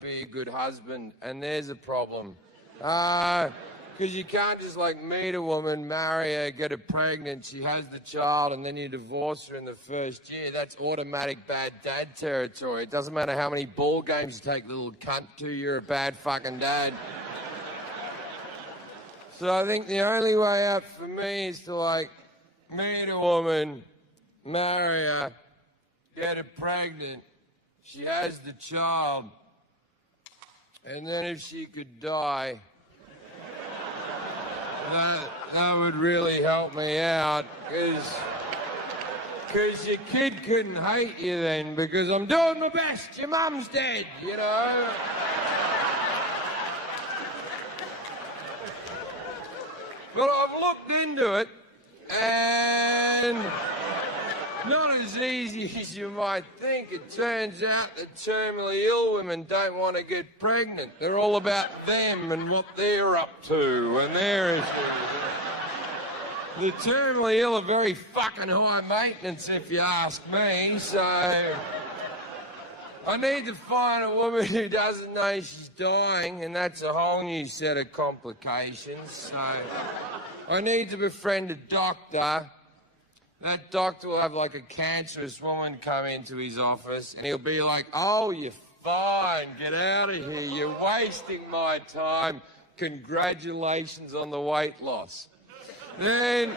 be a good husband, and there's a problem. Because you can't just like meet a woman, marry her, get her pregnant, she has the child, and then you divorce her in the first year. That's automatic bad dad territory. It doesn't matter how many ball games you take, little cunt, to, you're a bad fucking dad. So I think the only way out for me is to like meet a woman, marry her, get her pregnant, she has the child, and then if she could die, that would really help me out, because your kid couldn't hate you then, because I'm doing my best, your mum's dead, you know? But I've looked into it, and not as easy as you might think. It turns out that terminally ill women don't want to get pregnant. They're all about them and what they're up to and their issues. The terminally ill are very fucking high maintenance, if you ask me, so I need to find a woman who doesn't know she's dying, and that's a whole new set of complications. So I need to befriend a doctor. That doctor will have like a cancerous woman come into his office, and he'll be like, "Oh, you're fine, get out of here, you're wasting my time, congratulations on the weight loss." Then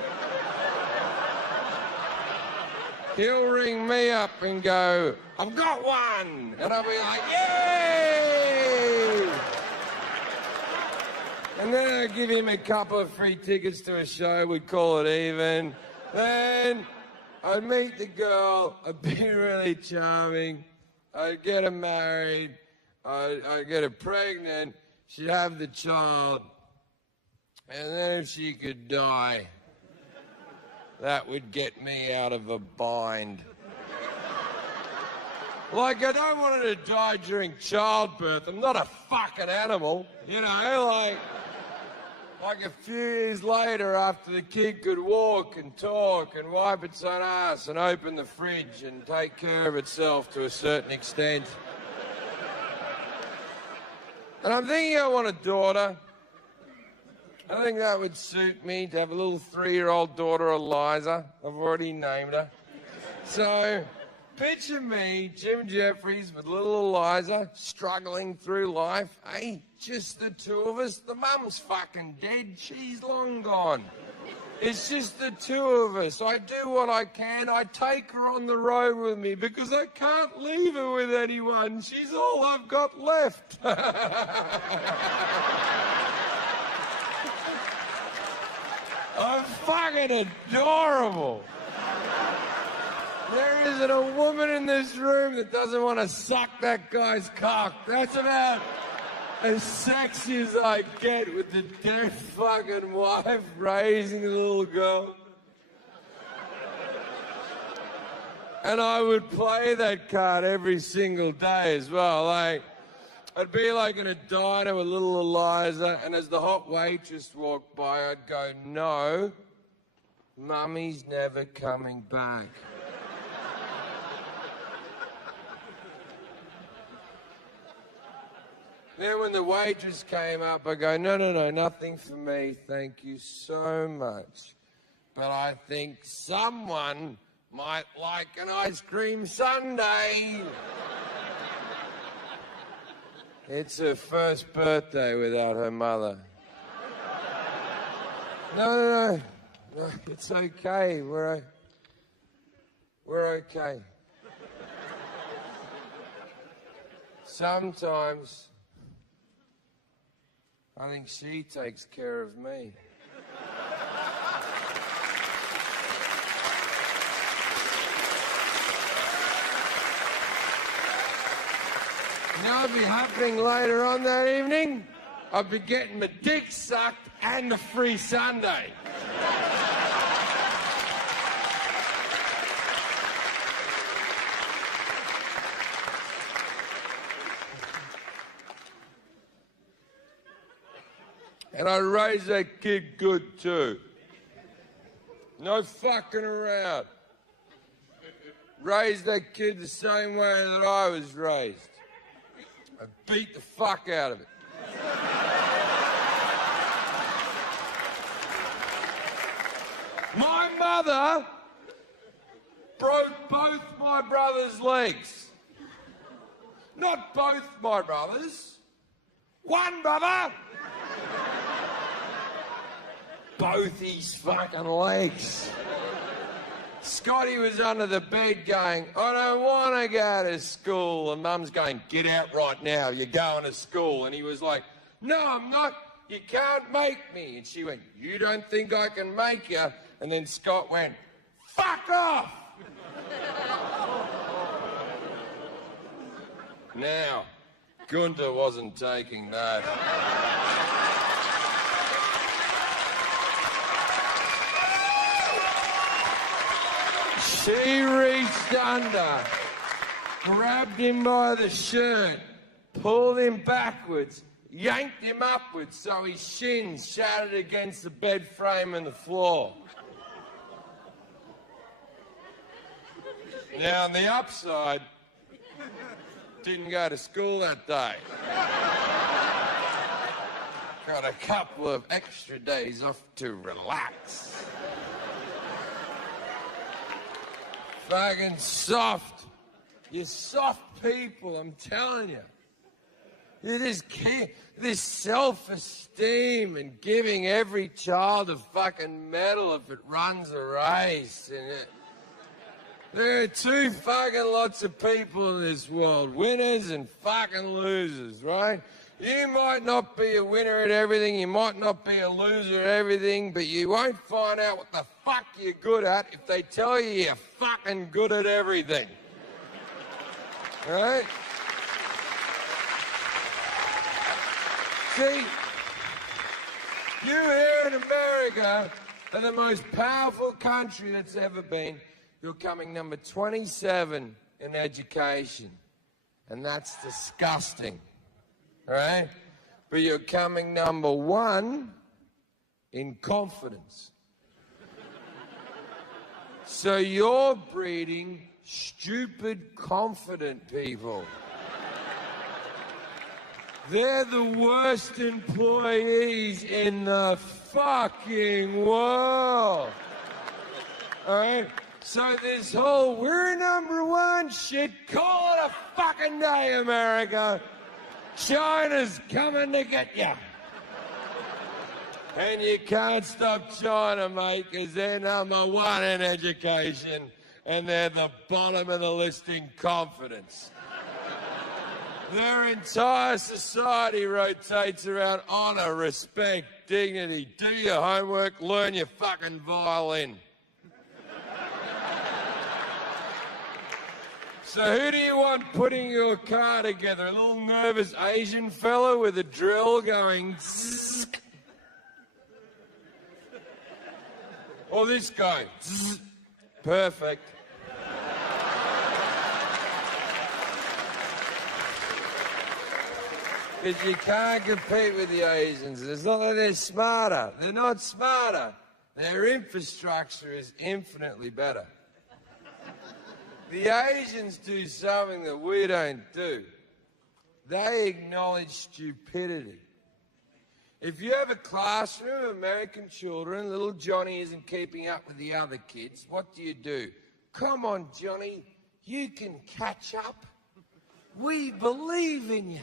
he'll ring me up and go, "I've got one," and I'll be like, "Yay!" And then I'll give him a couple of free tickets to a show, we'd call it even. Then I'd meet the girl, I'd be really charming, I'd get her married, I'd get her pregnant, she'd have the child, and then if she could die, that would get me out of a bind. Like, I don't want her to die during childbirth. I'm not a fucking animal, you know, like a few years later, after the kid could walk and talk and wipe its own ass and open the fridge and take care of itself to a certain extent. And I'm thinking I want a daughter. I think that would suit me, to have a little 3-year-old daughter, Eliza. I've already named her. So picture me, Jim Jefferies, with little Eliza, struggling through life. Hey, just the two of us. The mum's fucking dead. She's long gone. It's just the two of us. I do what I can. I take her on the road with me because I can't leave her with anyone. She's all I've got left. I'm fucking adorable. There isn't a woman in this room that doesn't want to suck that guy's cock. That's about as sexy as I get, with the dead fucking wife raising the little girl. And I would play that card every single day as well. Like, I'd be like in a diner with little Eliza, and as the hot waitress walked by, I'd go, "No, Mummy's never coming back." Then when the waitress came up, I go, "No, nothing for me, thank you so much. But I think someone might like an ice cream sundae." It's her first birthday without her mother. No, it's okay, we're okay. Sometimes I think she takes care of me. You know what'd be happening later on that evening? I'd be getting my dick sucked and a free sundae. And I raised that kid good too. No fucking around. Raised that kid the same way that I was raised. I beat the fuck out of it. My mother broke both my brother's legs. Not both my brothers. One brother. Both his fucking legs. Scotty was under the bed going, I don't want to go to school. And Mum's going, get out right now, you're going to school. And he was like, no, I'm not. You can't make me. And she went, you don't think I can make you? And then Scott went, fuck off! Now, Gunter wasn't taking that. She reached under, grabbed him by the shirt, pulled him backwards, yanked him upwards so his shins shattered against the bed frame and the floor. Now, on the upside, didn't go to school that day. Got a couple of extra days off to relax. Fucking soft. You're soft people, I'm telling you. You just this self-esteem and giving every child a fucking medal if it runs a race. And there are two fucking lots of people in this world, winners and fucking losers, right? You might not be a winner at everything, you might not be a loser at everything, but you won't find out what the fuck you're good at if they tell you you're fucking good at everything. Right? See, you here in America are the most powerful country that's ever been. You're coming number 27 in education, and that's disgusting. Right? But you're coming number 1 in confidence. So you're breeding stupid, confident people. They're the worst employees in the fucking world. All right? So this whole we're number 1 shit, call it a fucking day, America. China's coming to get you. And you can't stop China, mate, because they're number 1 in education and they're the bottom of the list in confidence. Their entire society rotates around honor, respect, dignity. Do your homework, learn your fucking violin. So who do you want putting your car together? A little nervous Asian fella with a drill going zzz? Or this guy? Zzz. Perfect. Because you can't compete with the Asians. It's not that they're smarter. They're not smarter. Their infrastructure is infinitely better. The Asians do something that we don't do. They acknowledge stupidity. If you have a classroom of American children, little Johnny isn't keeping up with the other kids, what do? Come on, Johnny, you can catch up. We believe in you.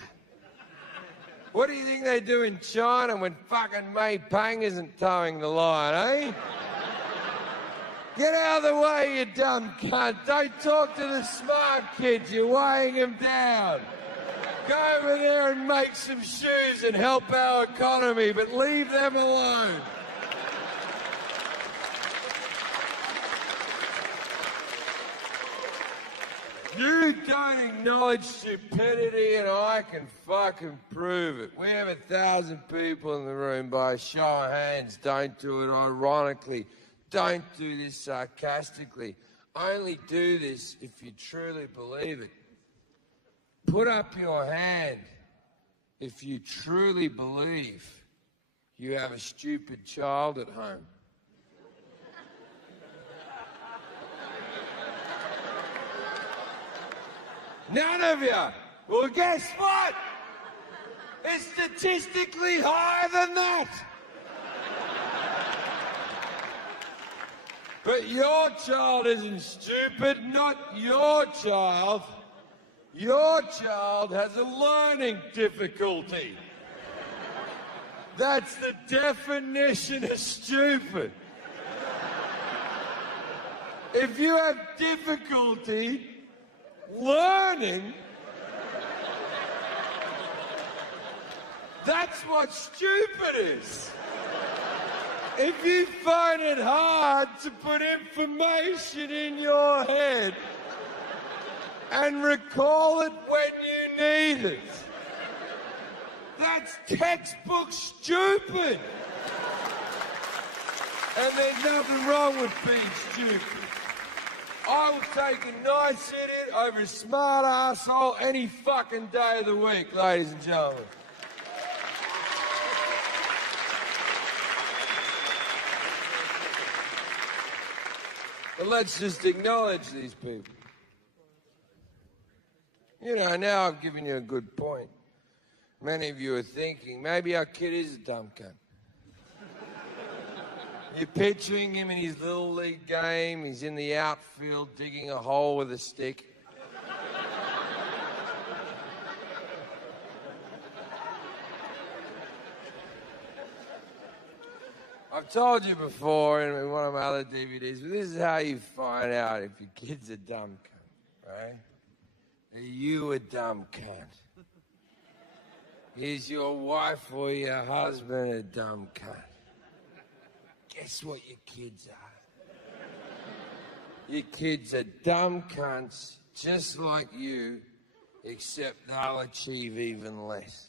What do you think they do in China when fucking Mei Pang isn't towing the line, eh? Get out of the way, you dumb cunt. Don't talk to the smart kids. You're weighing them down. Go over there and make some shoes and help our economy, but leave them alone. You don't acknowledge stupidity, and I can fucking prove it. We have 1,000 people in the room. By a show of hands, don't do it ironically. Don't do this sarcastically. Only do this if you truly believe it. Put up your hand if you truly believe you have a stupid child at home. None of you. Well, guess what? It's statistically higher than that. But your child isn't stupid, not your child. Your child has a learning difficulty. That's the definition of stupid. If you have difficulty learning, that's what stupid is. If you find it hard to put information in your head and recall it when you need it, that's textbook stupid. And there's nothing wrong with being stupid. I will take a nice idiot over a smart asshole any fucking day of the week, ladies and gentlemen. But let's just acknowledge these people. You know, now I've given you a good point. Many of you are thinking, maybe our kid is a dumb cunt. You're picturing him in his little league game. He's in the outfield digging a hole with a stick. I've told you before in one of my other DVDs, but this is how you find out if your kid's a dumb cunt, right? Are you a dumb cunt? Is your wife or your husband a dumb cunt? Guess what your kids are? Your kids are dumb cunts just like you, except they'll achieve even less.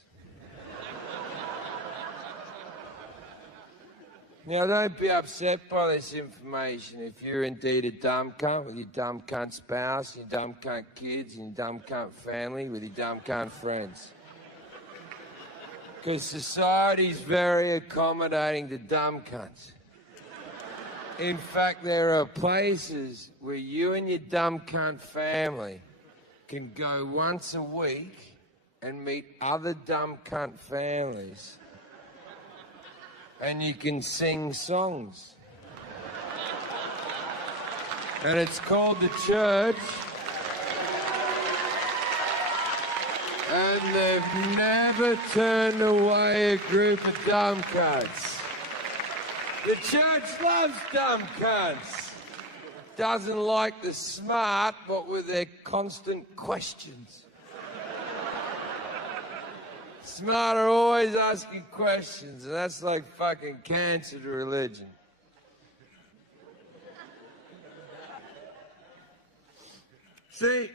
Now, don't be upset by this information if you're indeed a dumb cunt with your dumb cunt spouse, your dumb cunt kids, and your dumb cunt family with your dumb cunt friends. Because society's very accommodating to dumb cunts. In fact, there are places where you and your dumb cunt family can go once a week and meet other dumb cunt families. And you can sing songs. And it's called the church. And they've never turned away a group of dumb cunts. The church loves dumb cunts. Doesn't like the smart, but with their constant questions. Smart are always asking questions, and that's like fucking cancer to religion. See,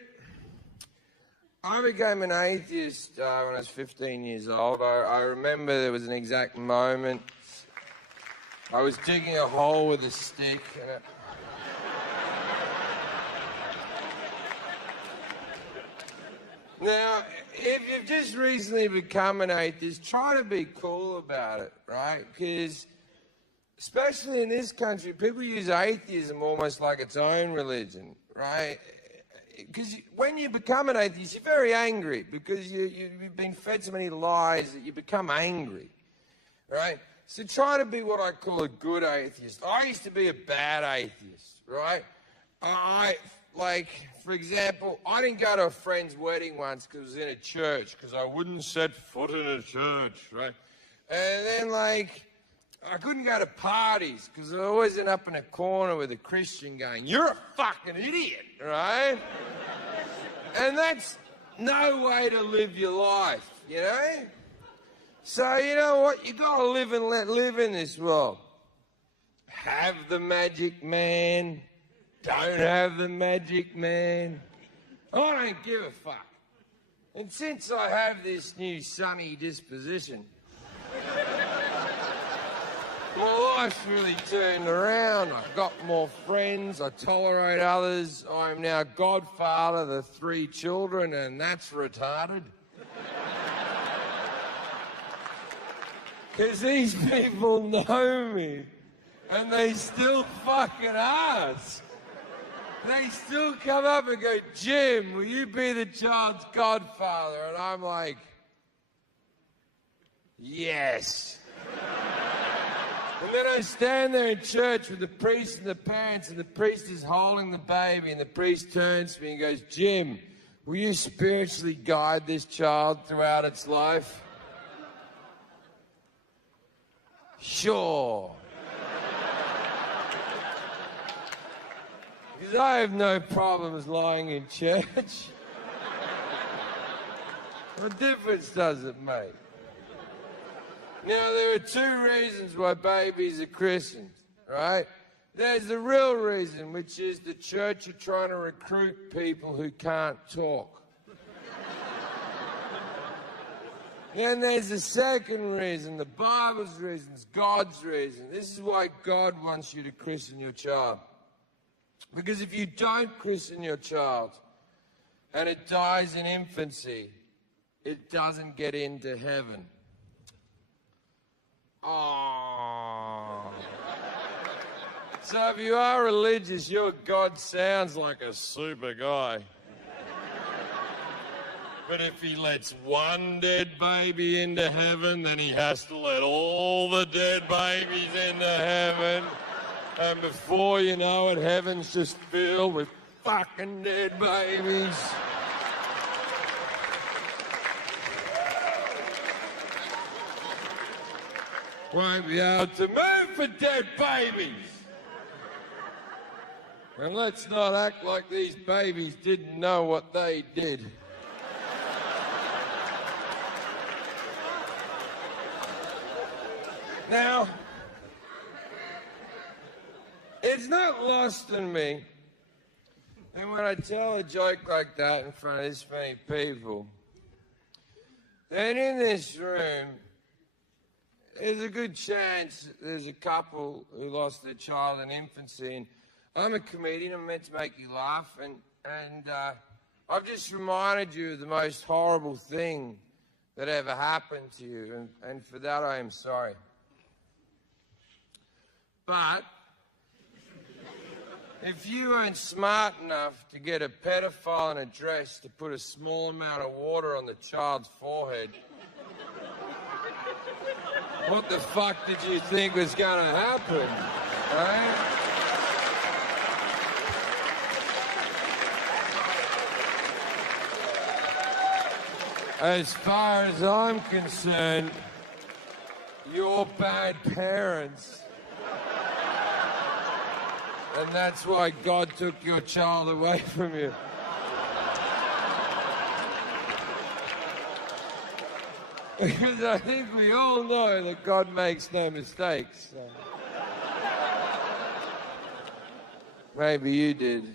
I became an atheist when I was 15 years old. I remember there was an exact moment. I was digging a hole with a stick, and Now, if you've just recently become an atheist, try to be cool about it, right? Because, especially in this country, people use atheism almost like its own religion, right? Because when you become an atheist, you're very angry because you've been fed so many lies that you become angry, right? So try to be what I call a good atheist. I used to be a bad atheist, right? For example, I didn't go to a friend's wedding once because it was in a church, because I wouldn't set foot in a church, right? And then, I couldn't go to parties because I always end up in a corner with a Christian going, "You're a fucking idiot," right? And that's no way to live your life, you know? So, you know what? You got to live and let live in this world. Have the magic man. Don't have the magic man. I don't give a fuck. And since I have this new sunny disposition, my life's really turned around. I've got more friends. I tolerate others. I'm now godfather to 3 children, and that's retarded. Because these people know me, and they still fucking ask. They still come up and go, Jim, will you be the child's godfather? And I'm like, yes. And then I stand there in church with the priest and the parents, and the priest is holding the baby, and the priest turns to me and goes, Jim, will you spiritually guide this child throughout its life? Sure. Because I have no problems lying in church. What difference does it make? Now, there are two reasons why babies are Christians, right? There's the real reason, which is the church are trying to recruit people who can't talk. Then there's the second reason, the Bible's reason, God's reason. This is why God wants you to christen your child. Because if you don't christen your child and it dies in infancy, it doesn't get into heaven. Oh. So if you are religious, your God sounds like a super guy. But if he lets one dead baby into heaven, then he has to let all the dead babies into heaven. And before you know it, heaven's just filled with fucking dead babies. Won't be able to move for dead babies. And let's not act like these babies didn't know what they did. Now, it's not lost on me, and when I tell a joke like that in front of this many people, then in this room, there's a good chance there's a couple who lost their child in infancy, and I'm a comedian, I'm meant to make you laugh, and I've just reminded you of the most horrible thing that ever happened to you, and for that I am sorry. But if you weren't smart enough to get a pedophile in a dress to put a small amount of water on the child's forehead, what the fuck did you think was going to happen, right? As far as I'm concerned, you're bad parents. And that's why God took your child away from you. Because I think we all know that God makes no mistakes. So. Maybe you did.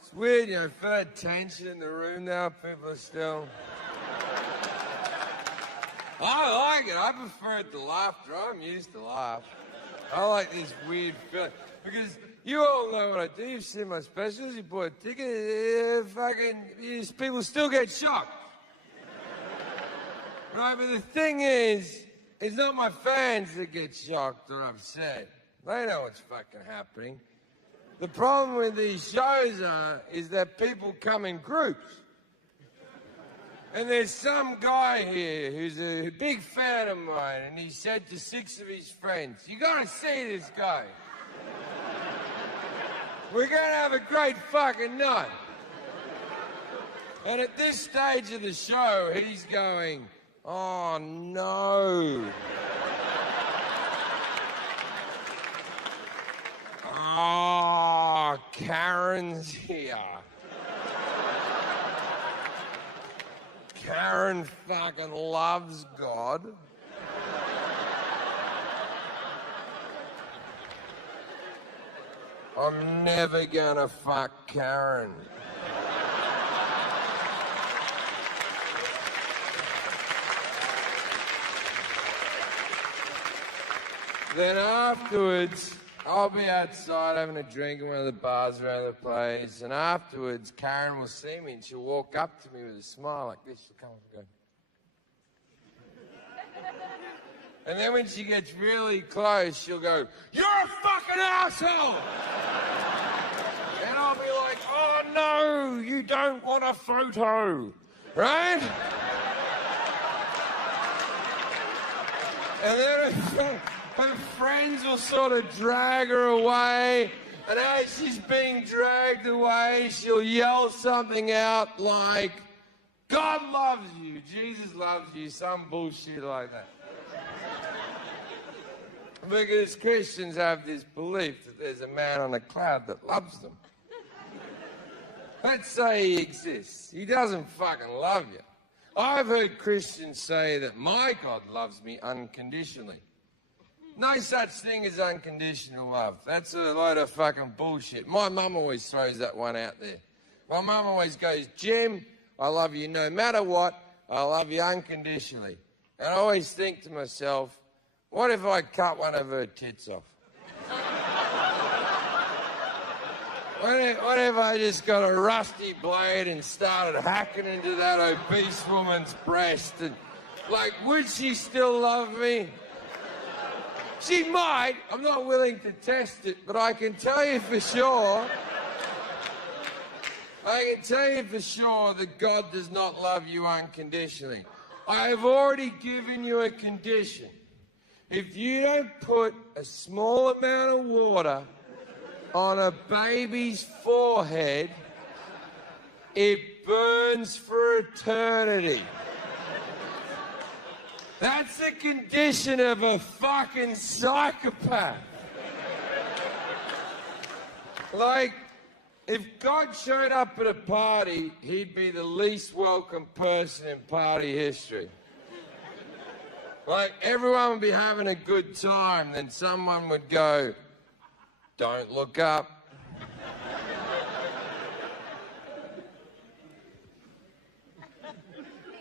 It's weird, you know, feel that tension in the room now. People are still... I like it. I prefer it to laughter. I'm used to laugh. I like this weird feeling. Because you all know what I do. You've seen my specials. You bought a ticket. People still get shocked. Right? But the thing is, it's not my fans that get shocked or upset. They know what's fucking happening. The problem with these shows is that people come in groups. And there's some guy here who's a big fan of mine, and he said to 6 of his friends, "You gotta see this guy. We're gonna have a great fucking night." And at this stage of the show, he's going, "Oh no. Oh, Karen's here. Karen fucking loves God. I'm never gonna fuck Karen." Then afterwards, I'll be outside having a drink in one of the bars around the place, and afterwards, Karen will see me and she'll walk up to me with a smile like this. She'll come up and And then when she gets really close, she'll go, "You're a fucking asshole!" And I'll be like, "Oh no, you don't want a photo," right? And then her friends will sort of drag her away, and as she's being dragged away, she'll yell something out like, "God loves you, Jesus loves you," some bullshit like that. Because Christians have this belief that there's a man on a cloud that loves them. Let's say he exists. He doesn't fucking love you. I've heard Christians say that my God loves me unconditionally. No such thing as unconditional love. That's a load of fucking bullshit. My mum always throws that one out there. My mum always goes, "Jim, I love you no matter what. I love you unconditionally." And I always think to myself, what if I cut one of her tits off? What if I just got a rusty blade and started hacking into that obese woman's breast? And, like, would she still love me? She might. I'm not willing to test it, but I can tell you for sure. I can tell you for sure that God does not love you unconditionally. I have already given you a condition. If you don't put a small amount of water on a baby's forehead, it burns for eternity. That's the condition of a fucking psychopath. Like, if God showed up at a party, he'd be the least welcome person in party history. Like, everyone would be having a good time, then someone would go, "Don't look up."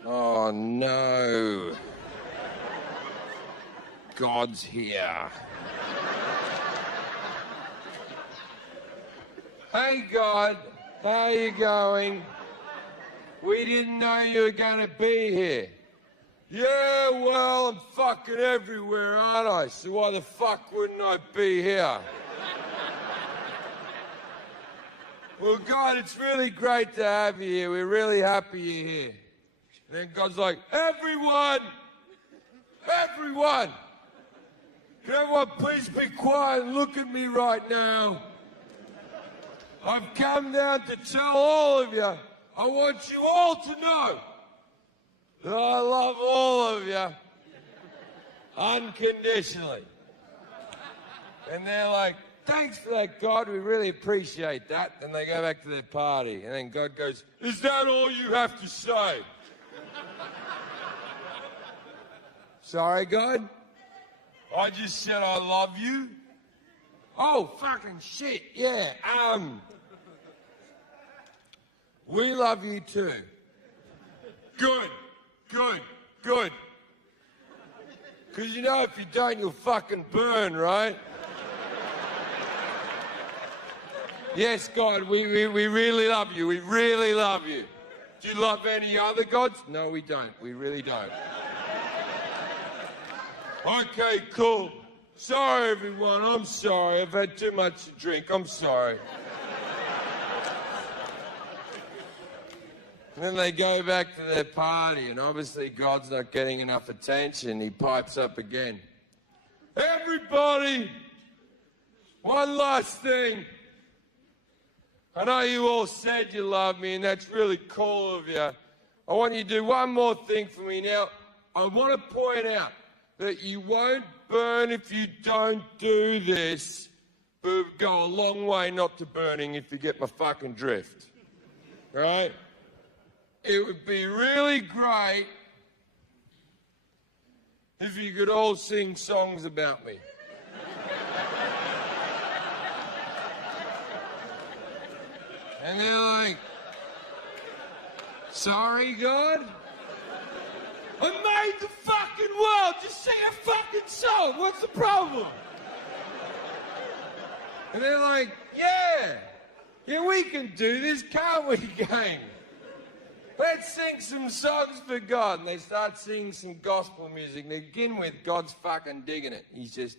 Oh no. God's here. "Hey God, how you going? We didn't know you were going to be here." "Yeah, well, I'm fucking everywhere, aren't I? So why the fuck wouldn't I be here?" "Well, God, it's really great to have you here. We're really happy you're here." And then God's like, everyone, can everyone please be quiet and look at me right now? I've come down to tell all of you, I want you all to know that I love all of you unconditionally." And they're like, "Thanks for that, God. We really appreciate that." Then they go back to their party. And then God goes, "Is that all you have to say?" "Sorry, God? I just said I love you." "Oh, fucking shit, yeah. We love you too." Good. Because you know if you don't, you'll fucking burn, right? "Yes, God, we really love you. We really love you." "Do you love any other gods?" "No, we don't. We really don't." "Okay, cool. Sorry, everyone. I'm sorry. I've had too much to drink. I'm sorry." And then they go back to their party, and obviously God's not getting enough attention. He pipes up again. "Everybody, one last thing. I know you all said you love me, and that's really cool of you. I want you to do one more thing for me. Now, I want to point out that you won't burn if you don't do this, but it would go a long way not to burning if you get my fucking drift. Right? It would be really great if you could all sing songs about me." And they're like, "Sorry, God? I made the fucking world. Just sing a fucking song. What's the problem?" And they're like, yeah, we can do this, can't we, gang? let's sing some songs for God. And they start singing some gospel music. And they begin with, God's fucking digging it. He's just...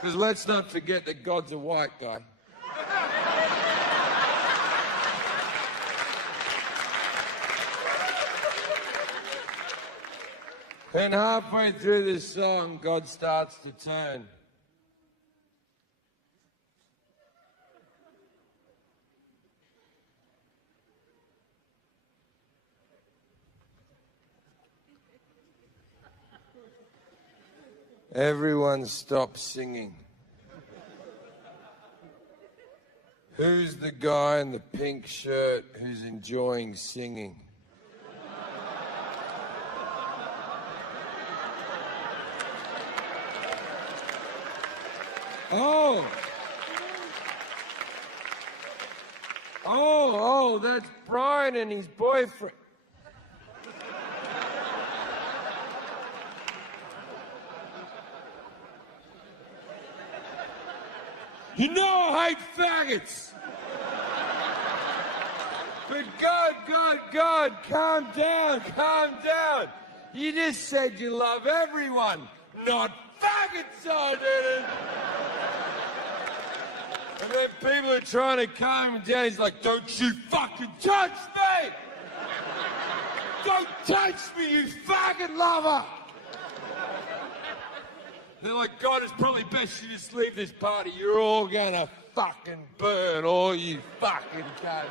Because let's not forget that God's a white guy. And halfway through this song, God starts to turn. Everyone stops singing. Who's the guy in the pink shirt who's enjoying singing? Oh, that's Brian and his boyfriend. You know I hate faggots. But God, calm down. You just said you love everyone, not faggots, I didn't. And then people are trying to calm him down. He's like, don't you fucking touch me! Don't touch me, you faggot lover! They're like, God, it's probably best you just leave this party. You're all gonna fucking burn, all you fucking cunts.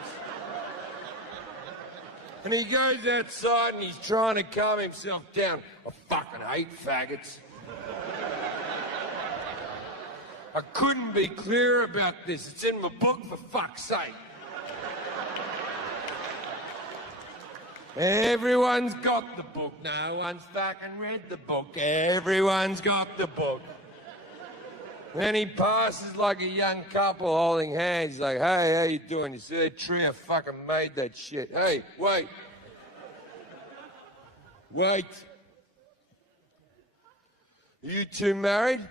And he goes outside and he's trying to calm himself down. I fucking hate faggots. I couldn't be clearer about this. It's in my book, for fuck's sake. Everyone's got the book. No one's fucking read the book. Everyone's got the book. Then he passes like a young couple holding hands. He's like, hey, how you doing? You see that tree? I fucking made that shit. Hey, wait. Wait. Are you two married?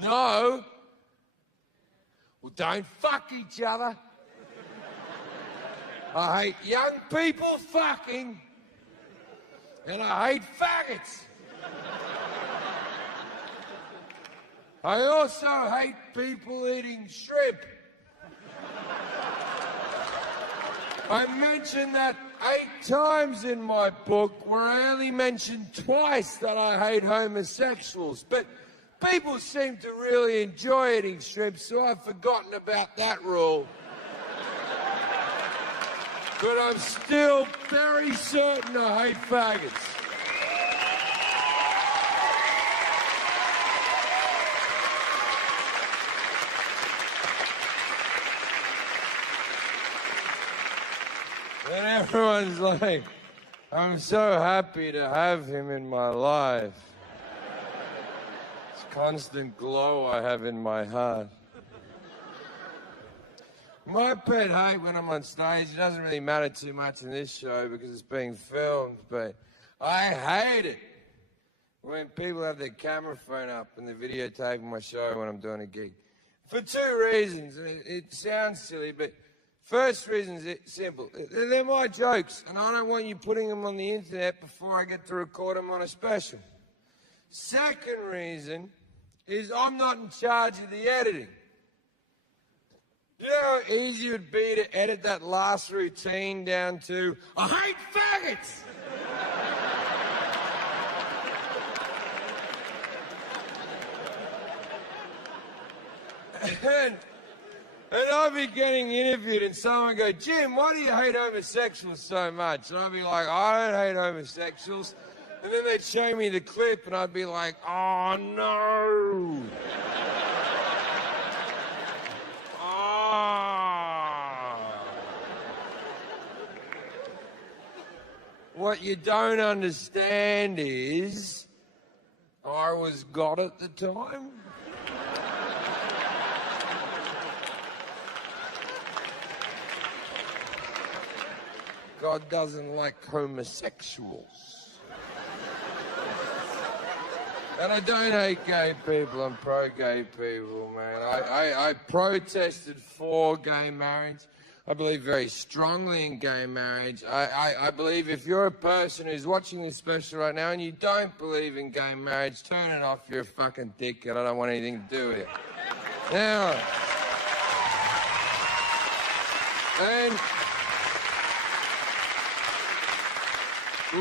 No. Well, don't fuck each other. I hate young people fucking, and I hate faggots. I also hate people eating shrimp. I mentioned that 8 times in my book, where I only mentioned twice that I hate homosexuals. But people seem to really enjoy eating shrimp, so I've forgotten about that rule. But I'm still very certain I hate faggots. And everyone's like, I'm so happy to have him in my life. This constant glow I have in my heart. My pet hate when I'm on stage, it doesn't really matter too much in this show because it's being filmed, but I hate it when people have their camera phone up and they're videotaping my show when I'm doing a gig. For 2 reasons. It sounds silly, but first reason is simple. They're my jokes, and I don't want you putting them on the internet before I get to record them on a special. Second reason is I'm not in charge of the editing. You know how easy it would be to edit that last routine down to, I hate faggots! and I'll be getting interviewed and someone go, Jim, why do you hate homosexuals so much? And I'll be like, I don't hate homosexuals. And then they'd show me the clip and I'd be like, oh no! What you don't understand is I was God at the time. God doesn't like homosexuals. And I don't hate gay people, I'm pro-gay people, man. I protested for gay marriage. I believe very strongly in gay marriage. I believe if you're a person who's watching this special right now and you don't believe in gay marriage, turn it off, you're a fucking dickhead. I don't want anything to do with it. Now, and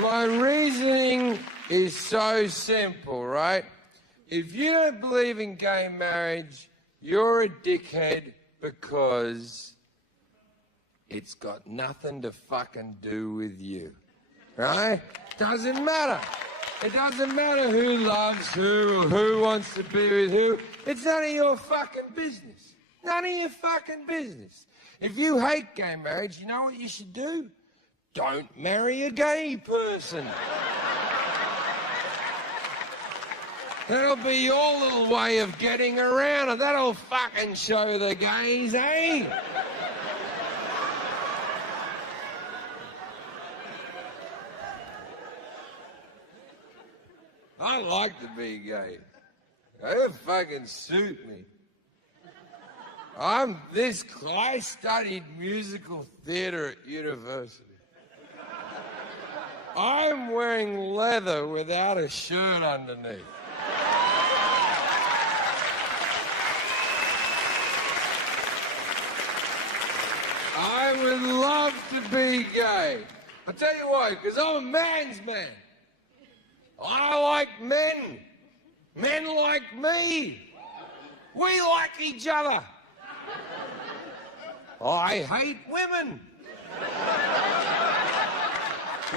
my reasoning is so simple, right? If you don't believe in gay marriage, you're a dickhead because it's got nothing to fucking do with you, right? Doesn't matter. It doesn't matter who loves who or who wants to be with who. It's none of your fucking business. None of your fucking business. If you hate gay marriage, you know what you should do? Don't marry a gay person. That'll be your little way of getting around it. That'll fucking show the gays, eh? I like to be gay. It'll fucking suit me. I studied musical theatre at university. I'm wearing leather without a shirt underneath. I would love to be gay. I'll tell you why, because I'm a man's man. I like men. Men like me. We like each other. I hate women.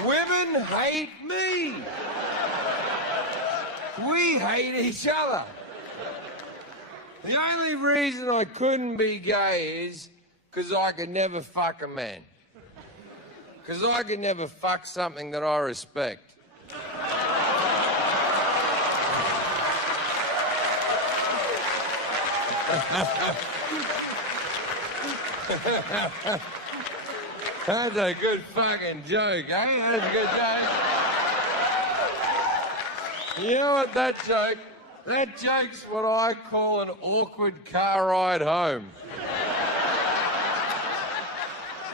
Women hate me. We hate each other. The only reason I couldn't be gay is because I could never fuck a man. Because I could never fuck something that I respect. That's a good fucking joke, eh? That's a good joke. You know what, that joke's what I call an awkward car ride home.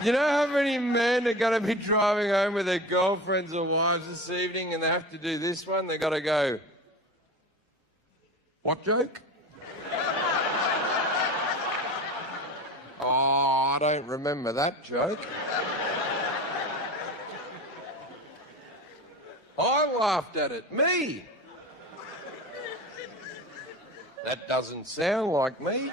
You know how many men are going to be driving home with their girlfriends or wives this evening and they have to do this one? They've got to go, what joke? Oh, I don't remember that joke. I laughed at it. Me. That doesn't sound like me.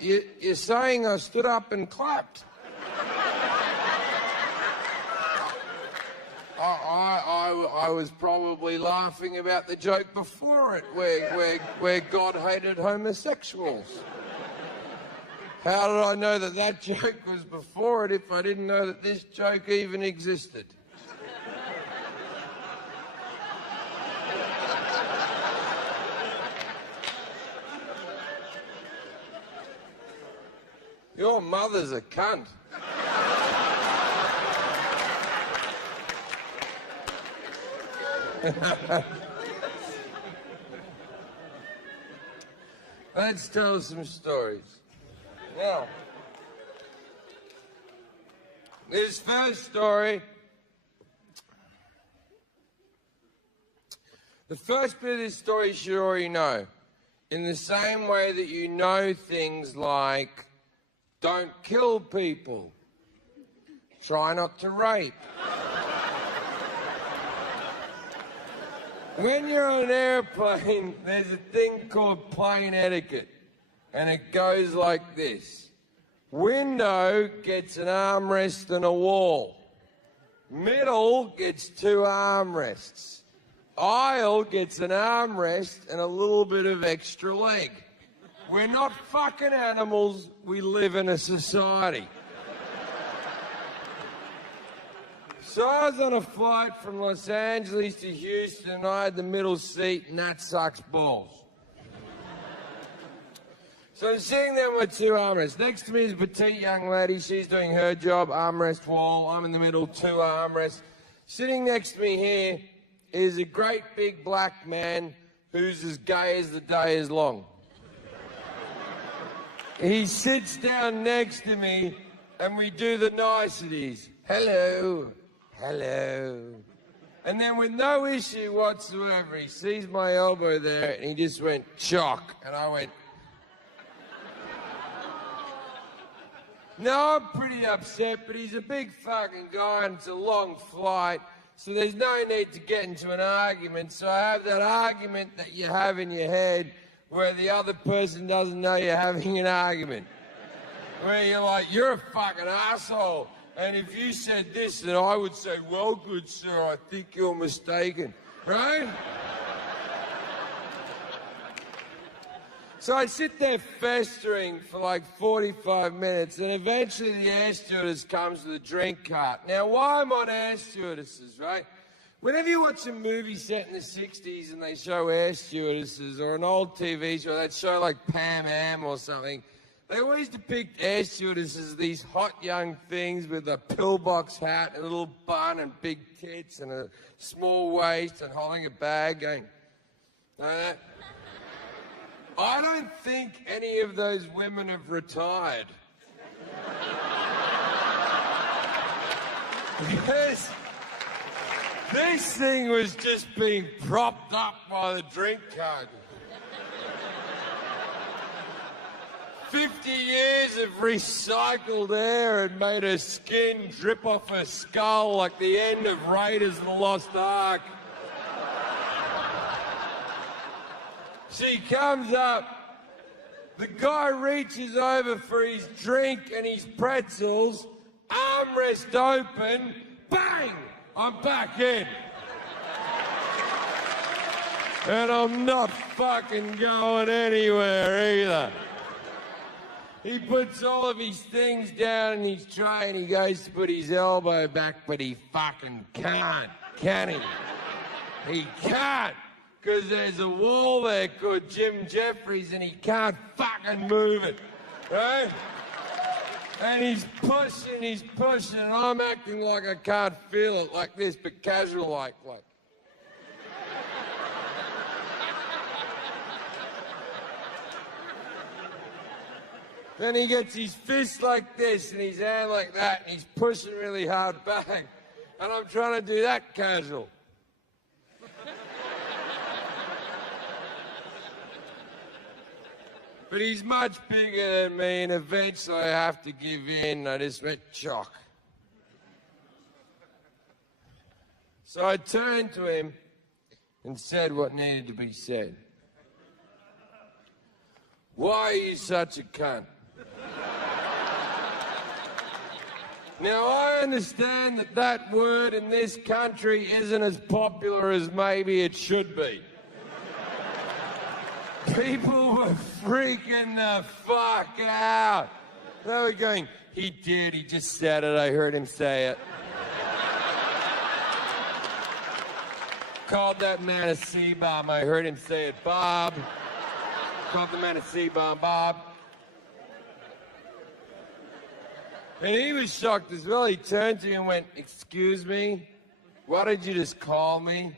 You're saying I stood up and clapped. I was probably laughing about the joke before it, where God hated homosexuals. How did I know that that joke was before it if I didn't know that this joke even existed? Your mother's a cunt. Let's tell some stories. Now, this first story, the first bit of this story you should already know. In the same way that you know things like don't kill people, try not to rape. When you're on an airplane, there's a thing called plane etiquette, and it goes like this. Window gets an armrest and a wall. Middle gets 2 armrests. Aisle gets an armrest and a little bit of extra leg. We're not fucking animals, we live in a society. So I was on a flight from Los Angeles to Houston and I had the middle seat and that sucks balls. So I'm sitting there with two armrests. Next to me is a petite young lady. She's doing her job, armrest wall. I'm in the middle, two armrests. Sitting next to me here is a great big black man who's as gay as the day is long. He sits down next to me and we do the niceties. Hello, hello. And then with no issue whatsoever, he sees my elbow there and he just went, chock. And I went, no, I'm pretty upset, but he's a big fucking guy and it's a long flight, so there's no need to get into an argument. So I have that argument that you have in your head where the other person doesn't know you're having an argument. Where you're like, you're a fucking asshole. And if you said this, then I would say, well, good sir, I think you're mistaken. Right? So I sit there festering for like 45 minutes, and eventually the air stewardess comes with a drink cart. Now, why am I on air stewardesses, right? Whenever you watch a movie set in the 60s and they show air stewardesses, or an old TV show, they'd show like Pam Am or something, they always depict air stewardesses as these hot young things with a pillbox hat and a little bun and big tits and a small waist and holding a bag going, I don't think any of those women have retired. Because this thing was just being propped up by the drink cart. 50 years of recycled air had made her skin drip off her skull like the end of Raiders of the Lost Ark. She comes up, the guy reaches over for his drink and his pretzels, armrest open, bang, I'm back in. And I'm not fucking going anywhere either. He puts all of his things down in his tray and he goes to put his elbow back, but he fucking can't, can he? He can't. Because there's a wall there called Jefferies and he can't fucking move it, right? And he's pushing, and I'm acting like I can't feel it like this, but casual like. Then he gets his fist like this and his hand like that, and he's pushing really hard back. And I'm trying to do that casual. But he's much bigger than me, and eventually I have to give in. I just went chock. So I turned to him and said what needed to be said. Why are you such a cunt? Now, I understand that that word in this country isn't as popular as maybe it should be. People were freaking the fuck out. They were going, he did, he just said it, I heard him say it. Called that man a C-bomb, I heard him say it, Bob. Called the man a C-bomb, Bob. And he was shocked as well. He turned to me and went, excuse me, why did you just call me?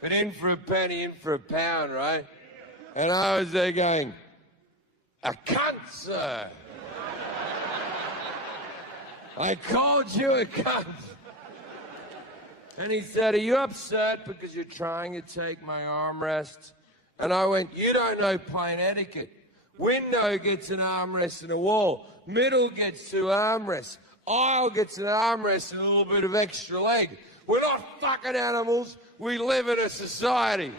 But in for a penny, in for a pound, right? And I was there going, a cunt, sir. I called you a cunt. And he said, are you upset because you're trying to take my armrest? And I went, you don't know plane etiquette. Window gets an armrest and a wall. Middle gets two armrests. Aisle gets an armrest and a little bit of extra leg. We're not fucking animals. We live in a society.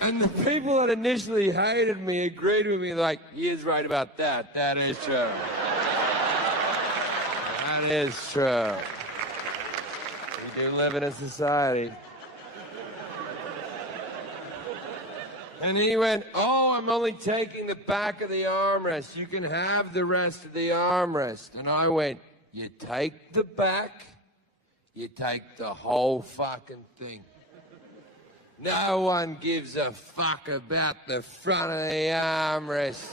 And the people that initially hated me agreed with me, like, he is right about that. That is true. That is true. We do live in a society. And he went, oh, I'm only taking the back of the armrest. You can have the rest of the armrest. And I went, you take the back, you take the whole fucking thing. No one gives a fuck about the front of the armrest.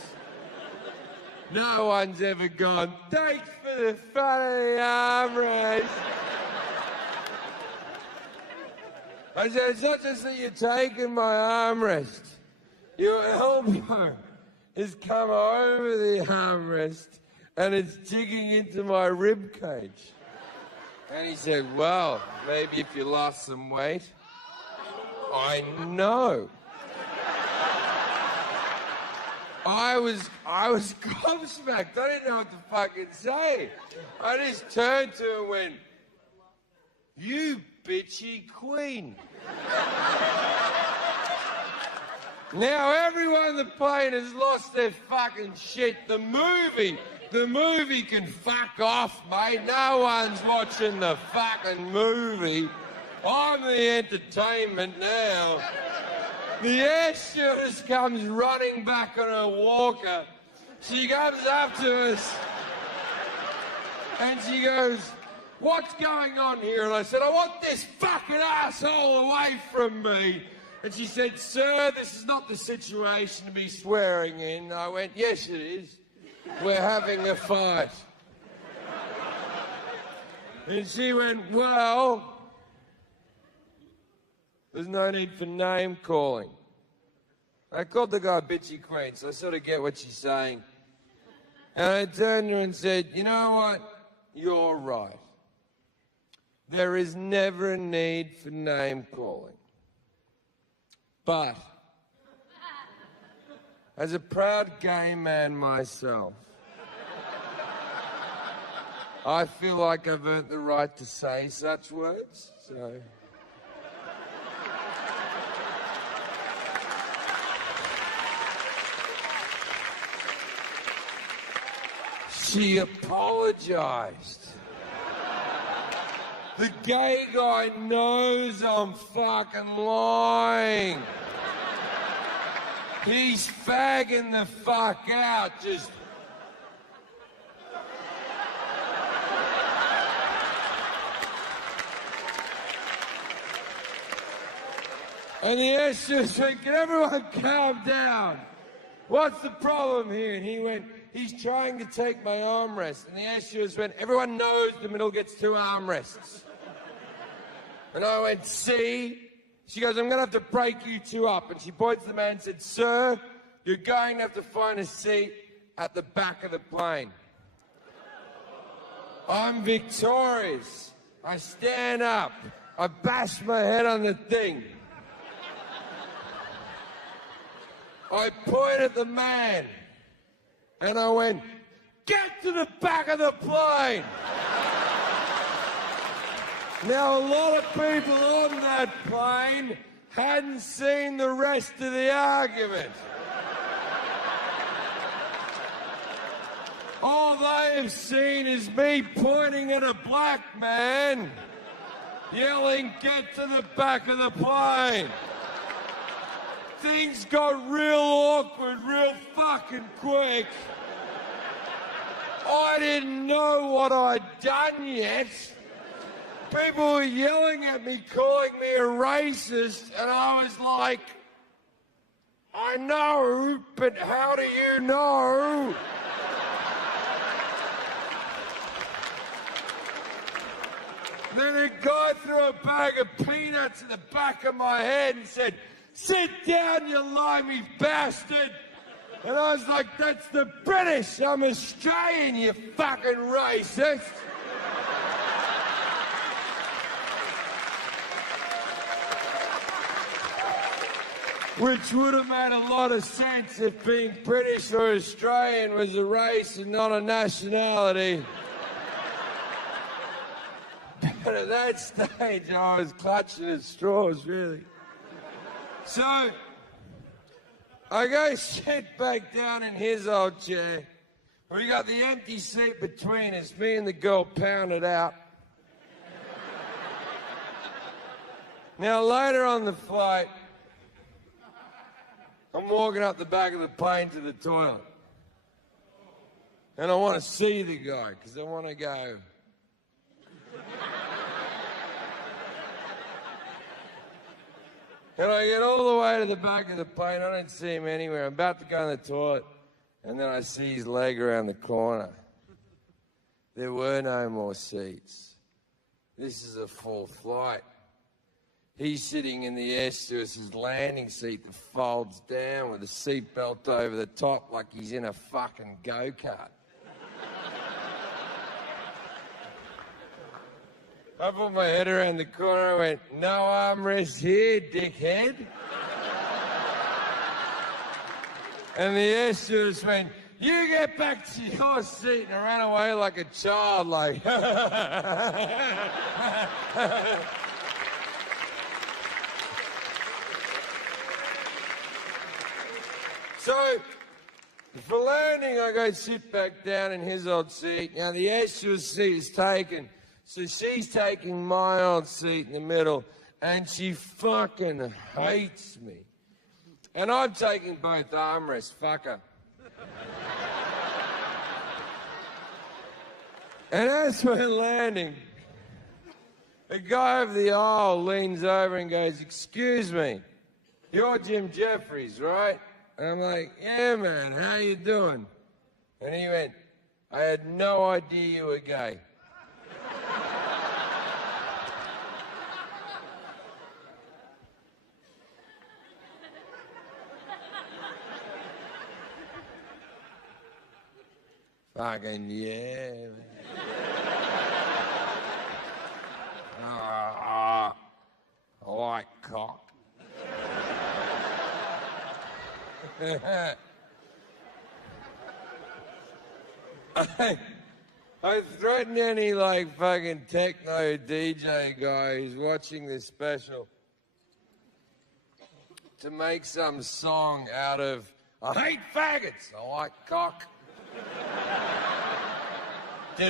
No one's ever gone, thanks for the front of the armrest. I said, it's not just that you're taking my armrest. Your elbow has come over the armrest and it's digging into my rib cage. And he said, well, maybe if you lost some weight. I know. I was gobsmacked. I didn't know what to fucking say. I just turned to her and went, you bitchy queen. Now everyone on the plane has lost their fucking shit. The movie can fuck off, mate. No one's watching the fucking movie. I'm the entertainment now. The air stewardess comes running back on her walker. She comes up to us and she goes, what's going on here? And I said, I want this fucking asshole away from me. And she said, sir, this is not the situation to be swearing in. And I went, yes, it is. We're having a fight. And she went, well, there's no need for name calling. I called the guy bitchy queen, so I sort of get what she's saying. And I turned to her and said, you know what? You're right. There is never a need for name calling. But, as a proud gay man myself, I feel like I've earned the right to say such words, so... She apologized. The gay guy knows I'm fucking lying. He's fagging the fuck out, just... And the air stewardess went, can everyone calm down? What's the problem here? And he went, he's trying to take my armrest. And the air stewardess went, everyone knows the middle gets 2 armrests. And I went, see? She goes, I'm going to have to break you 2 up. And she points to the man and said, sir, you're going to have to find a seat at the back of the plane. I'm victorious. I stand up. I bash my head on the thing. I point at the man. And I went, get to the back of the plane. Now, a lot of people on that plane hadn't seen the rest of the argument. All they have seen is me pointing at a black man, yelling, get to the back of the plane. Things got real awkward real fucking quick. I didn't know what I'd done yet. People were yelling at me, calling me a racist, and I was like, I know, but how do you know? Then a guy threw a bag of peanuts in the back of my head and said, sit down, you limey bastard. And I was like, that's the British. I'm Australian, you fucking racist. Which would have made a lot of sense if being British or Australian was a race and not a nationality. But at that stage, I was clutching at straws, really. So, I go sit back down in his old chair. We got the empty seat between us. Me and the girl pounded out. Now, later on the flight, I'm walking up the back of the plane to the toilet. And I want to see the guy, because I want to go... And I get all the way to the back of the plane. I don't see him anywhere. I'm about to go in the toilet. And then I see his leg around the corner. There were no more seats. This is a full flight. He's sitting in the air stewardess's landing seat that folds down with a seatbelt over the top like he's in a fucking go-kart. I put my head around the corner and went, "No armrest here, dickhead." And the air stewardess went, "You get back to your seat," and I ran away like a child, like. So, for landing, I go sit back down in his old seat. Now, the air stewardess seat is taken, so she's taking my old seat in the middle, and she fucking hates me. And I'm taking both armrests, fuck her. And as we're landing, a guy over the aisle leans over and goes, "Excuse me, you're Jim Jefferies, right?" And I'm like, "Yeah, man, how you doing?" And he went, "I had no idea you were gay." Fucking yeah, man. I like cock. I threaten any like fucking techno DJ guy who's watching this special to make some song out of "I hate faggots, I like cock." I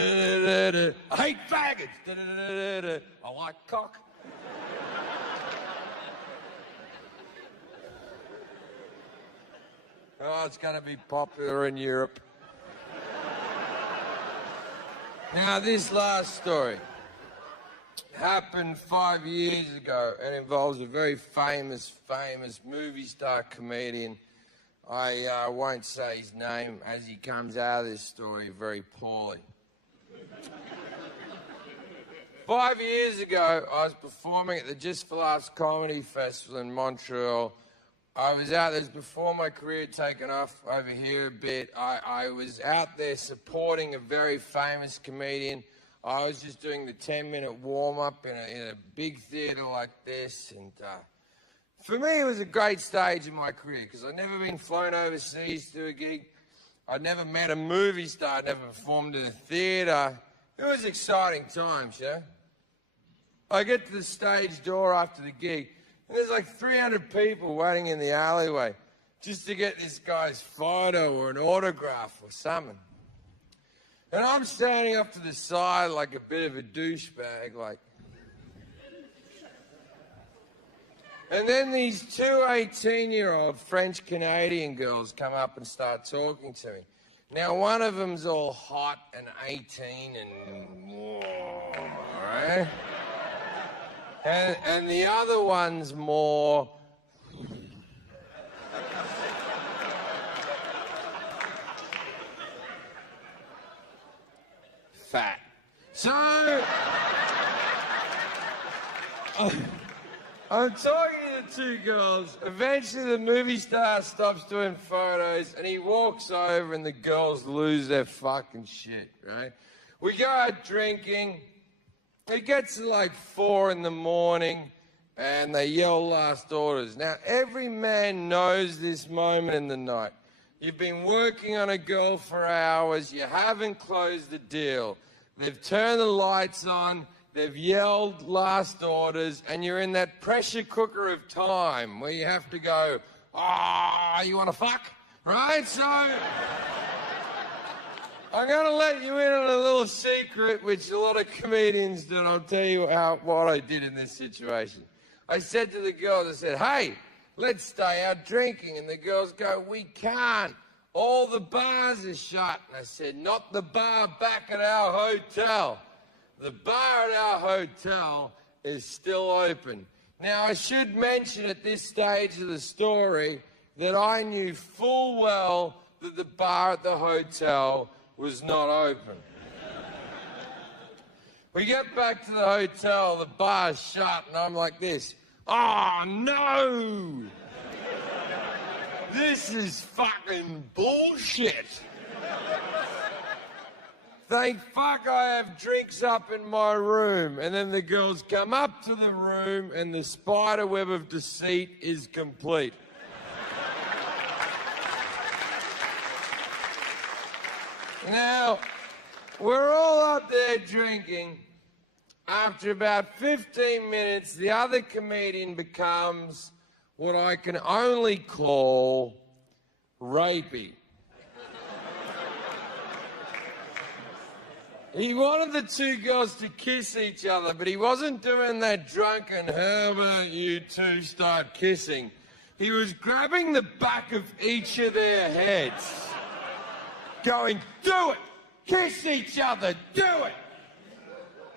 hate faggots, I like cock. Oh, it's going to be popular in Europe. Now, this last story happened 5 years ago and involves a very famous movie star comedian. I won't say his name as he comes out of this story very poorly. 5 years ago, I was performing at the Just for Laughs Comedy Festival in Montreal. I was out there before my career had taken off over here a bit. I was out there supporting a very famous comedian. I was just doing the 10-minute warm-up in a big theatre like this. And for me, it was a great stage in my career because I'd never been flown overseas to a gig. I'd never met a movie star. I'd never performed in a theatre. It was exciting times, yeah? I get to the stage door after the gig, and there's like 300 people waiting in the alleyway just to get this guy's photo or an autograph or something. And I'm standing up to the side like a bit of a douchebag, like. And then these two 18-year-old French-Canadian girls come up and start talking to me. Now, one of them's all hot and 18 and warm, all right? And the other one's more fat. So I'm talking to the two girls. Eventually the movie star stops doing photos and he walks over and the girls lose their fucking shit, right? We go out drinking. It gets to like 4 in the morning and they yell last orders. Now, every man knows this moment in the night. You've been working on a girl for hours. You haven't closed the deal. They've turned the lights on. They've yelled last orders. And you're in that pressure cooker of time where you have to go, you want to fuck? Right? So I'm going to let you in on a little secret, which a lot of comedians do, and I'll tell you what I did in this situation. I said to the girls, I said, "Hey, let's stay out drinking." And the girls go, "We can't. All the bars are shut." And I said, "Not the bar back at our hotel. The bar at our hotel is still open." Now, I should mention at this stage of the story that I knew full well that the bar at the hotel was not open. We get back to the hotel, the bar's shut, and I'm like this. Oh, no! This is fucking bullshit. Thank fuck I have drinks up in my room. And then the girls come up to the room and the spider web of deceit is complete. Now, we're all up there drinking. After about 15 minutes, the other comedian becomes what I can only call rapey. He wanted the two girls to kiss each other, but he wasn't doing that drunken, how about you two start kissing? He was grabbing the back of each of their heads, going, do it! Kiss each other! Do it!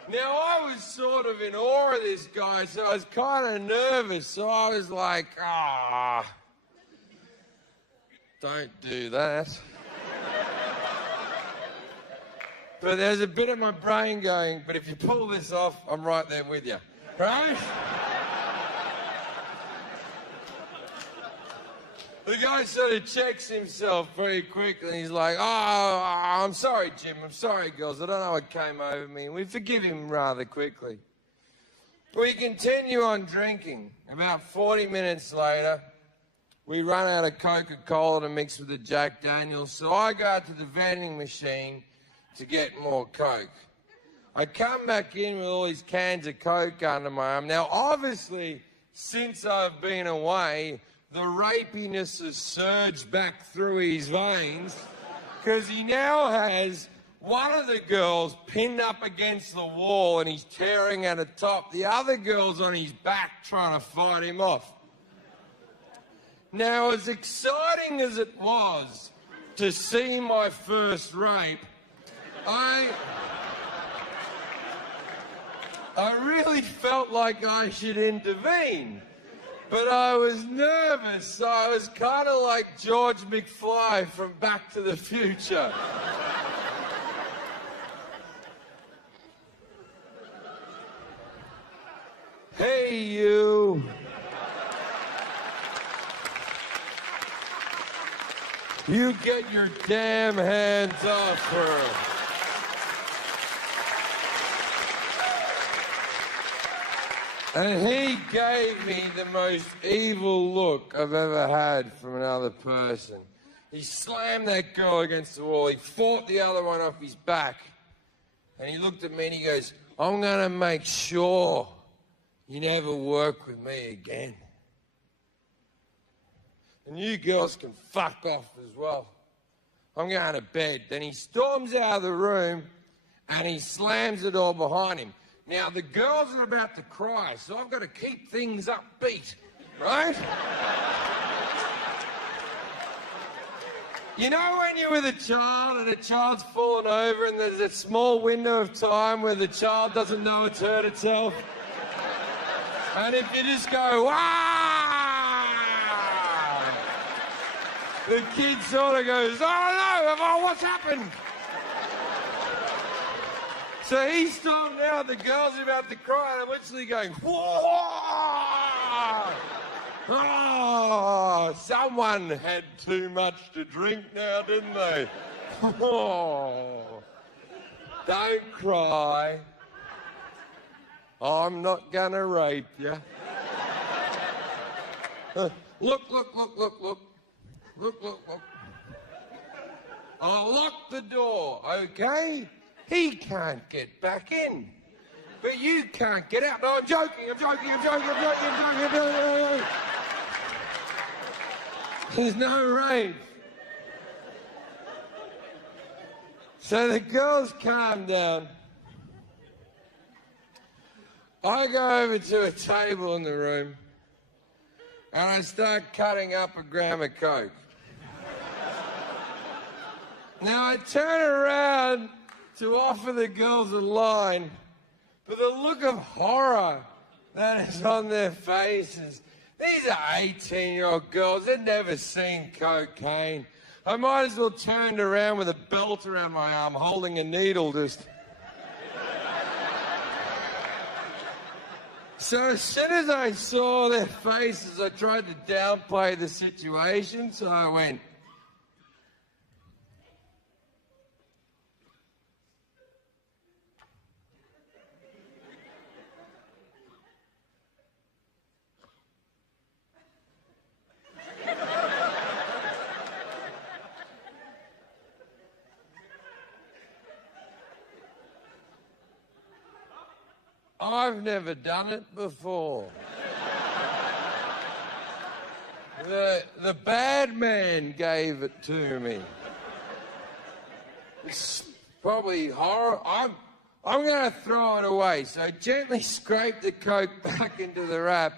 Now, I was sort of in awe of this guy, so I was kind of nervous, so I was like, don't do that. But there's a bit of my brain going, but if you pull this off, I'm right there with you. Right? The guy sort of checks himself very quickly. He's like, I'm sorry, Jim. I'm sorry, girls. I don't know what came over me. And we forgive him rather quickly. We continue on drinking. About 40 minutes later, we run out of Coca-Cola to mix with the Jack Daniels. So I go out to the vending machine to get more Coke. I come back in with all these cans of Coke under my arm. Now, obviously, since I've been away, the rapiness has surged back through his veins because he now has one of the girls pinned up against the wall and he's tearing at the top. The other girl's on his back trying to fight him off. Now, as exciting as it was to see my first rape, I really felt like I should intervene. But I was nervous, so I was kind of like George McFly from Back to the Future. Hey, you. You get your damn hands off her. And he gave me the most evil look I've ever had from another person. He slammed that girl against the wall. He fought the other one off his back. And he looked at me and he goes, I'm going to make sure you never work with me again. And you girls can fuck off as well. I'm going to bed. Then he storms out of the room and he slams the door behind him. Now, the girls are about to cry, so I've got to keep things upbeat, right? You know when you're with a child and the child's fallen over and there's a small window of time where the child doesn't know it's hurt itself? And if you just go, "Wah!" the kid sort of goes, "Oh no, what's happened?" So he stopped now, the girls are about to cry, and I'm literally going, "Whoa! Oh, someone had too much to drink now, didn't they?" Oh, don't cry. I'm not gonna rape you. Look. I'll lock the door, okay? He can't get back in. But you can't get out. No, I'm joking. There's no rape. So the girls calm down. I go over to a table in the room and I start cutting up a gram of Coke. Now I turn around to offer the girls a line, but the look of horror that is on their faces. These are 18-year-old girls. They've never seen cocaine. I might as well turned around with a belt around my arm, holding a needle just... So as soon as I saw their faces, I tried to downplay the situation, so I went... I've never done it before. The bad man gave it to me. It's probably horrible. I'm going to throw it away. So I gently scraped the coke back into the wrap.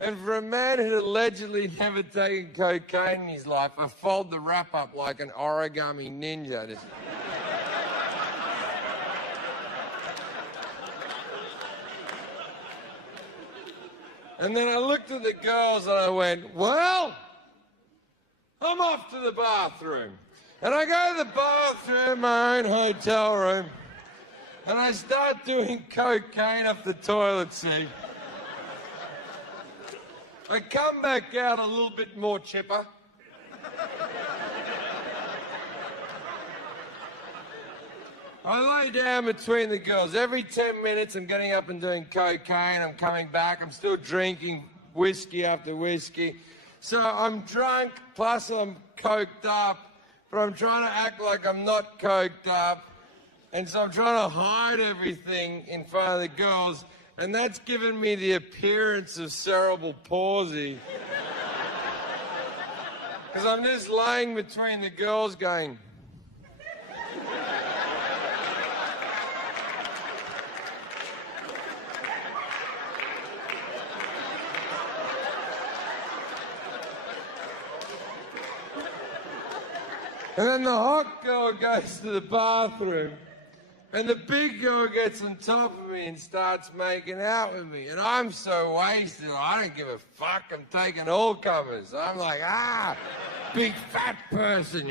And for a man who'd allegedly never taken cocaine in his life, I fold the wrap up like an origami ninja. Just... And then I looked at the girls and I went, well, I'm off to the bathroom. And I go to the bathroom, my own hotel room, and I start doing cocaine off the toilet seat. I come back out a little bit more chipper. I lay down between the girls. Every 10 minutes I'm getting up and doing cocaine. I'm coming back. I'm still drinking whiskey after whiskey. So I'm drunk, plus I'm coked up, but I'm trying to act like I'm not coked up. And so I'm trying to hide everything in front of the girls. And that's given me the appearance of cerebral palsy. Because I'm just laying between the girls going... And then the hot girl goes to the bathroom, and the big girl gets on top of me and starts making out with me. And I'm so wasted, I don't give a fuck. I'm taking all comers. I'm like, big fat person.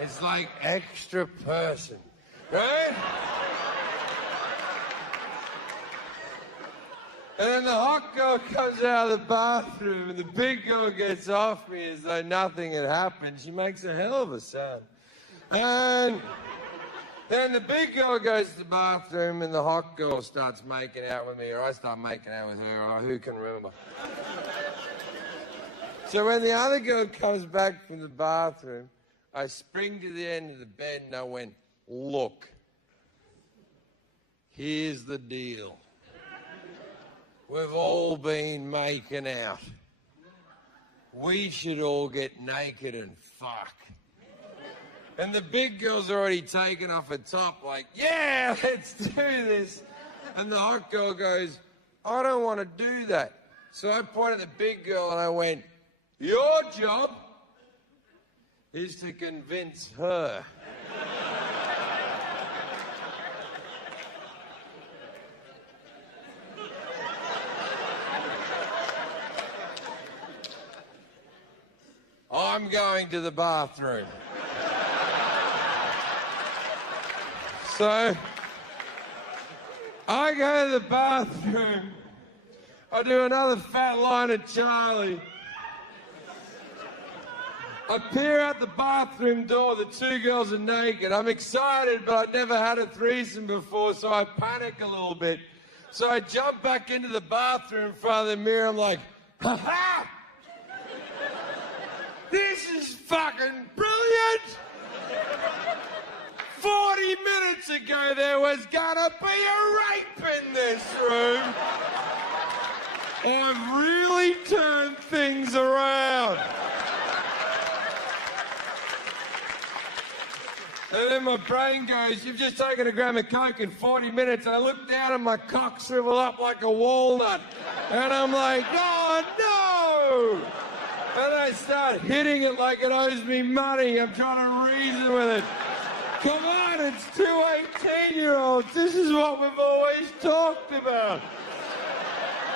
It's like extra person, right? And then the hot girl comes out of the bathroom and the big girl gets off me as though nothing had happened. She makes a hell of a sound. And then the big girl goes to the bathroom and the hot girl starts making out with me, or I start making out with her, or who can remember. So when the other girl comes back from the bathroom, I spring to the end of the bed and I went, look, here's the deal. We've all been making out. We should all get naked and fuck. And the big girl's already taken off her top like, yeah, let's do this. And the hot girl goes, I don't want to do that. So I pointed at the big girl and I went, your job is to convince her. I'm going to the bathroom. So I go to the bathroom. I do another fat line of Charlie. I peer out the bathroom door. The two girls are naked. I'm excited, but I've never had a threesome before, so I panic a little bit. So I jump back into the bathroom in front of the mirror. I'm like, ha-ha! This is fucking brilliant! 40 minutes ago there was gonna be a rape in this room. I've really turned things around. And then my brain goes, you've just taken a gram of coke in 40 minutes. And I look down and my cock shrivel up like a walnut. And I'm like, oh no! And I start hitting it like it owes me money. I'm trying to reason with it. Come on, it's two 18-year-olds. This is what we've always talked about.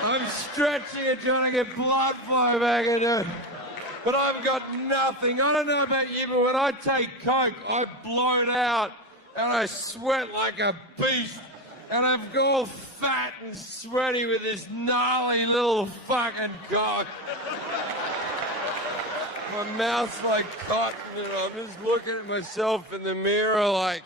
I'm stretching it, trying to get blood flow back into it. But I've got nothing. I don't know about you, but when I take Coke, I bloat out and I sweat like a beast. And I've got all fat and sweaty with this gnarly little fucking cock. My mouth's like cotton and I'm just looking at myself in the mirror like...